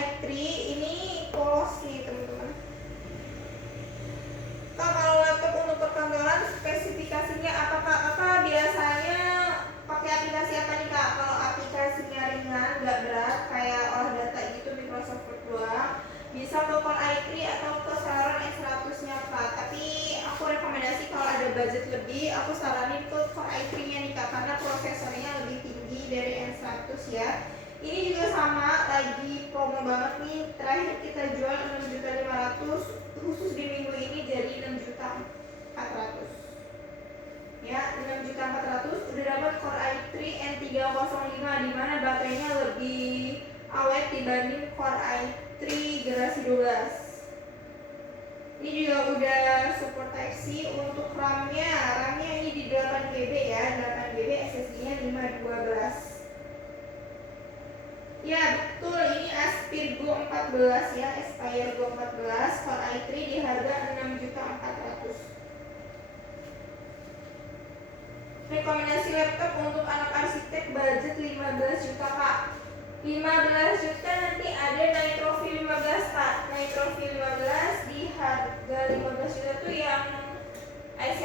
i3 ini polos nih teman-teman. Kalau laptop untuk perkantoran spesifikasinya apakah biasanya pakai aplikasi apa nih Kak? Kalau aplikasinya ringan, nggak berat kayak olah data gitu Microsoft Word doang, bisa ke Core i3 atau ke Celeron X100 nya Kak. Tapi aku rekomendasi kalau ada budget lebih, aku saranin ke Core i3 nya nih Kak, karena prosesornya lebih tinggi dari N100 ya. Ini juga sama, lagi promo banget nih. Terakhir kita jual 6.500.000, khusus di minggu ini jadi 6.400.000. Ya, 6.400.000 udah dapat Core i3 N305 di mana baterainya lebih awet dibanding Core i3 generasi 12. Ini juga udah support Type-C. Untuk RAM-nya ini di 8GB ya, 8GB, SSD-nya 512. Ya betul, ini Aspire Go 14 ya, Aspire Go 14 Core i3 di harga 6.400.000. Rekomendasi laptop untuk anak arsitek budget 15 juta Kak. 15 juta nanti ada Nitro V15 Kak. Nitro V15 di harga 15 juta tuh yang i7.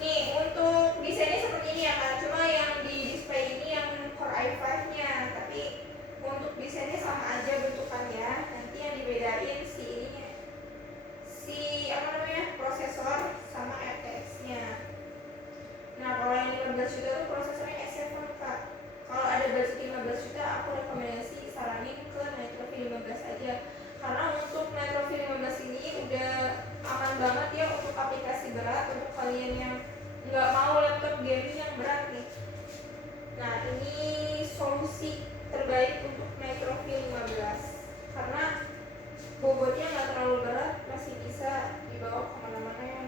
Nih untuk desainnya seperti ini ya Kak, cuma yang di display ini yang Core i5 nya, tapi untuk desainnya sama aja bentukannya. Nanti yang dibedain si prosesor sama RTX nya. Nah kalau yang 15 juta tuh prosesornya i7 Kak. Kalau ada budget 15 juta aku rekomendasi saranin ke Nitro V15 aja, karena untuk Nitro V15 ini udah aman banget ya untuk aplikasi berat, untuk kalian yang nggak mau laptop gaming yang berat nih. Nah ini solusi terbaik untuk Nitro V15 karena bobotnya nggak terlalu berat, masih bisa dibawa kemana-mana ya,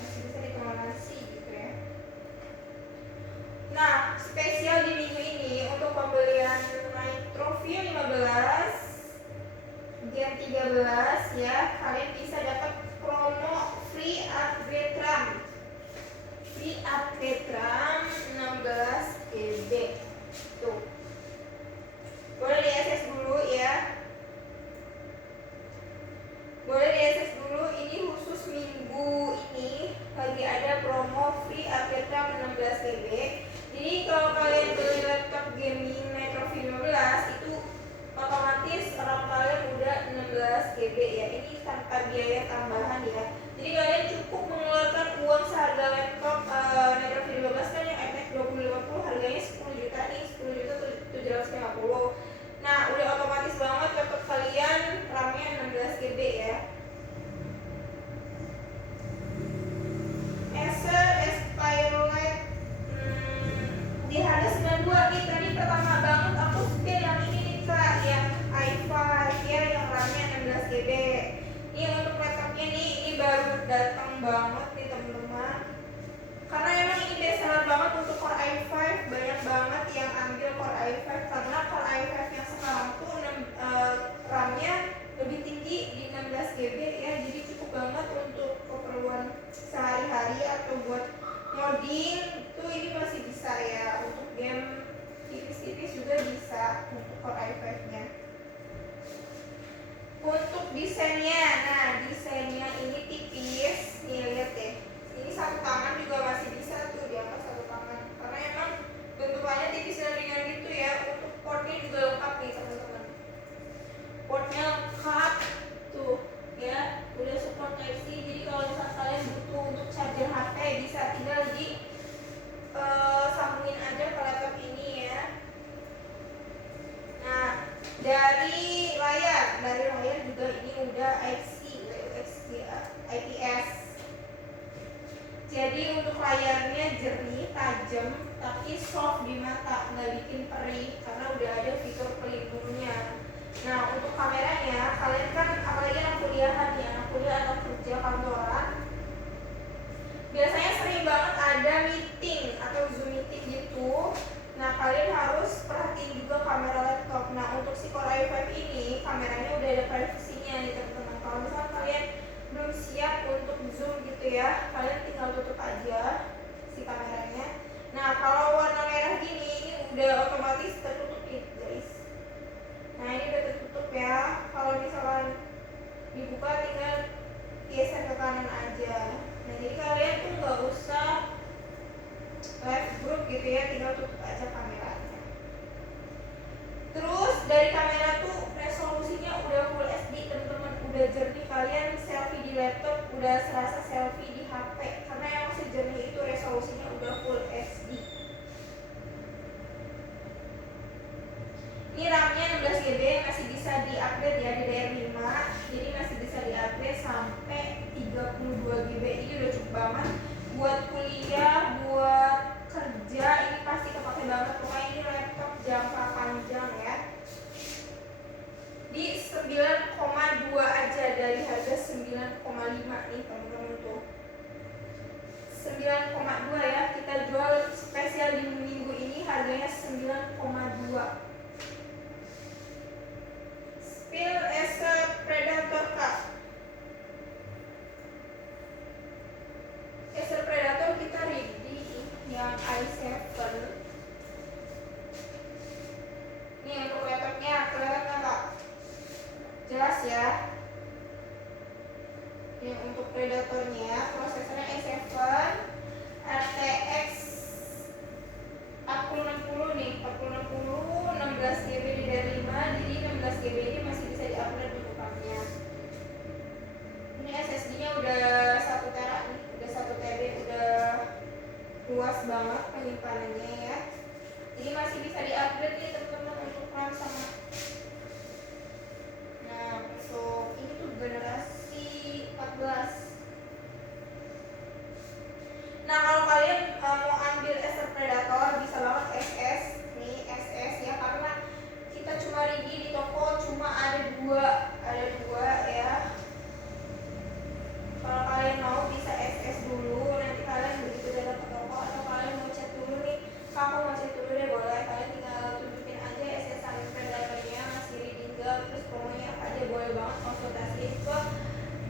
masih bisa dikemana-mana gitu ya. Nah spesial di minggu ini untuk pembelian Nitro V15 Gen 13 ya, kalian bisa dapat promo free upgrade RAM. Free upgrade RAM 16GB. Tuh. Boleh di access dulu ya. Boleh di access dulu, ini khusus minggu ini lagi ada promo free upgrade RAM 16GB. Jadi kalau kalian beli laptop gaming Nitro V15 itu otomatis RAM kalian udah 16GB ya. Ini tanpa biaya tambahan ya. Jadi kalian cukup mengeluarkan uang seharga laptop Nitro V15 kan yang iMac 2050 harganya 10 juta nih, 10 juta 750. Nah udah otomatis banget laptop kalian RAM-nya 16GB ya. Acer Aspire Lite di harga 92 nih. Tadi pertama banget aku spill yang ini nih Kak, yang i5 ya, yang RAM-nya 16GB. Ini untuk laptopnya nih, ini baru datang banget nih teman-teman. Karena emang ini bestseller banget untuk Core i5, banyak banget yang ambil Core i5 karena Core i5 yang sekarang tuh RAM-nya lebih tinggi di 16GB ya, jadi cukup banget untuk keperluan sehari-hari atau buat ngoding tuh ini masih bisa ya, untuk game tipis-tipis juga bisa untuk Core i5 nya. Untuk desainnya, nah desainnya ini tipis nih, lihat deh, ini satu tangan juga masih bisa tuh diangkat satu tangan karena emang bentukannya tipis dan ringan gitu ya. Untuk portnya juga lengkap nih teman-teman, portnya lengkap tuh ya, udah support Type-C. Jadi kalau misalnya kalian butuh untuk charger HP bisa tinggal di sambungin aja ke laptop ini ya. Nah dari layar juga ini udah IPS. Jadi untuk layarnya jernih, tajam, tapi soft di mata, nggak bikin perih karena udah ada fitur pelindungnya. Nah untuk kameranya, kalian kan apalagi anak kuliahan ya, anak kuliah atau kerja kantoran, biasanya sering banget ada meeting atau Zoom meeting gitu. Nah kalian harus perhatiin juga kamera laptop. Nah untuk si Core i5 ini kameranya udah ada privasinya nih teman-teman. Kalau misalnya kalian belum siap untuk zoom gitu ya, kalian tinggal tutup aja si kameranya. Nah kalau warna merah gini ini udah otomatis tertutup nih tinggal tutup aja kameranya. Terus dari kamera tuh resolusinya udah full HD teman-teman, udah jernih. Kalian selfie di laptop udah serasa selfie di HP karena yang sejernih itu, resolusinya udah full HD. Ini RAM-nya 16GB, masih bisa di-upgrade ya di DDR5. Jadi masih bisa di-upgrade sampai 32GB. Ini udah cukup banget buat kuliah, buat kerja, ini pasti kepake banget. Pokoknya ini laptop jangka panjang ya. Di 9,2 aja dari harga 9,5 nih teman-teman tuh. 9,2 ya, kita jual spesial di minggu ini harganya 9,2. Spill Acer Predator Cup. Acer Predator kita ready yang i7. Ini untuk laptopnya kelihatan nggak? Jelas ya. Ini untuk Predatornya, prosesornya i7 RTX 4060 nih, 4060 16GB DDR5. Jadi 16GB ini masih bisa di-upgrade untuk RAM-nya. Ini SSD-nya udah 1 tera nih, udah 1 TB, udah luas banget penyimpanannya ya. Jadi masih bisa di-upgrade nih teman-teman untuk RAM sama. Nah, untuk ini tuh generasi 14. Nah, kalau kalian mau ambil Acer Predator bisa banget SS nih, SS ya, karena kita cuma ready di toko cuma ada dua ya. Kalau kalian mau bisa SS dulu, nanti kalian begitu datang ke toko atau kalian mau cek dulu nih, kamu mau cek dulu deh, boleh. Kalian tinggal tunjukin aja SS Predatornya, masih ready enggak, terus promonya apa aja, boleh banget konsultasi ke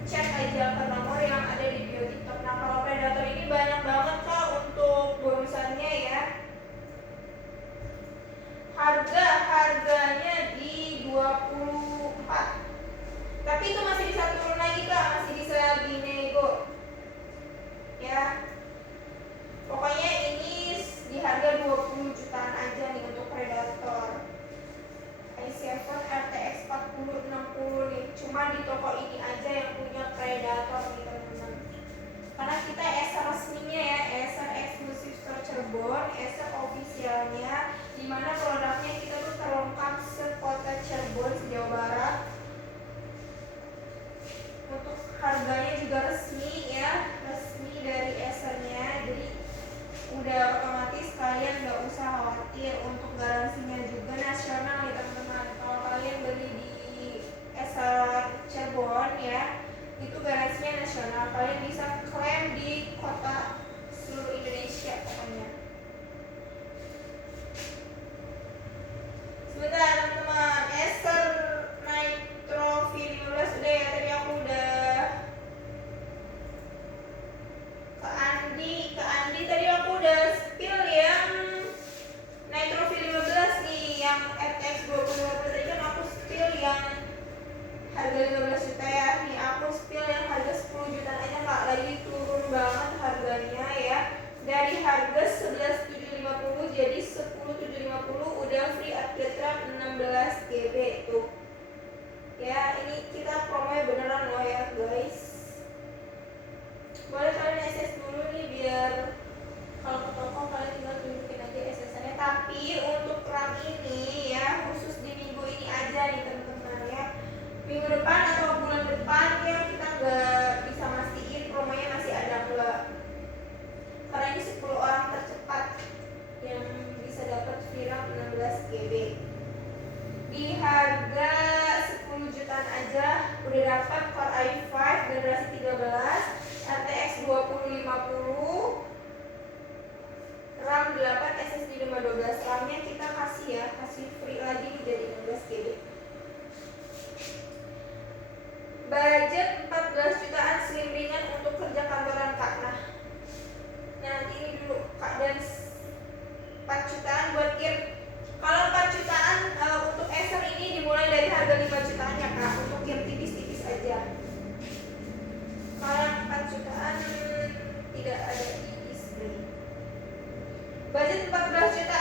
chat aja ke nomor yang ada di bio TikTok. Nah, kalau Predator ini banyak banget kok untuk bonusannya ya. Harganya di 24. Tapi itu masih bisa turun lagi Kak, masih bisa dinego. Ya. Pokoknya ini di harga 20 jutaan aja nih untuk Predator. i7 RTX 4060 nih. Cuma di toko ini aja yang punya Predator nih teman-teman. Karena kita Acer resminya ya, Acer Exclusive Store Cirebon, Acer officialnya, dimana produknya kita tuh terlengkap sekota Cirebon, Jawa Barat. Untuk harganya juga resmi ya, resmi dari Acernya. Jadi udah otomatis kalian nggak usah khawatir. Untuk garansinya juga nasional nih teman-teman. Kalau kalian beli di Acer Cirebon ya, itu garansinya nasional. Kalian bisa klaim di kota seluruh Indonesia pokoknya. Sebentar teman-teman, Acer Nitro V15 udah ya, tadi aku udah ke Andi tadi aku udah spill yang Nitro V15 nih, yang RTX 2050 tadi kan aku spill yang harga 15 juta ya. Nih aku spill yang harga 10 juta aja Kak, lagi turun banget harganya ya. Dari harga 11.750 jadi 10.750, udah free upgrade RAM 16GB tuh. Ya, ini kita promonya beneran loh ya guys. Boleh kalian SS dulu nih, biar kalau ke toko kalian tinggal tunjukin aja SS-nya. Tapi untuk RAM ini ya khusus di minggu ini aja nih teman-teman ya. Minggu depan atau bulan depan ya kita nggak bisa mastiin promonya masih ada enggak. Karena ini 10 orang tercepat yang bisa dapat free RAM 16GB. Di harga 10 jutaan aja udah dapat Core i5 generasi 13, RTX 2050, RAM 8, SSD 512. RAM-nya kita kasih ya, kasih free lagi jadi 16GB. Budget 14 jutaan slim ringan untuk kerja kantoran Kak. Nah, nanti ini dulu Kak, dan 4 jutaan buat game. Kalau 4 jutaan untuk Acer ini dimulai dari harga 5 jutaan ya Kak, untuk game tipis-tipis aja. Kalau 4 jutaan tidak ada di display. Budget 14 juta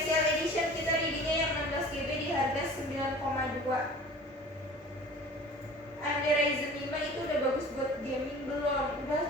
special edition kita readingnya yang 16 GB di harga 9,2. AMD Ryzen 5 itu udah bagus buat gaming belum? Udah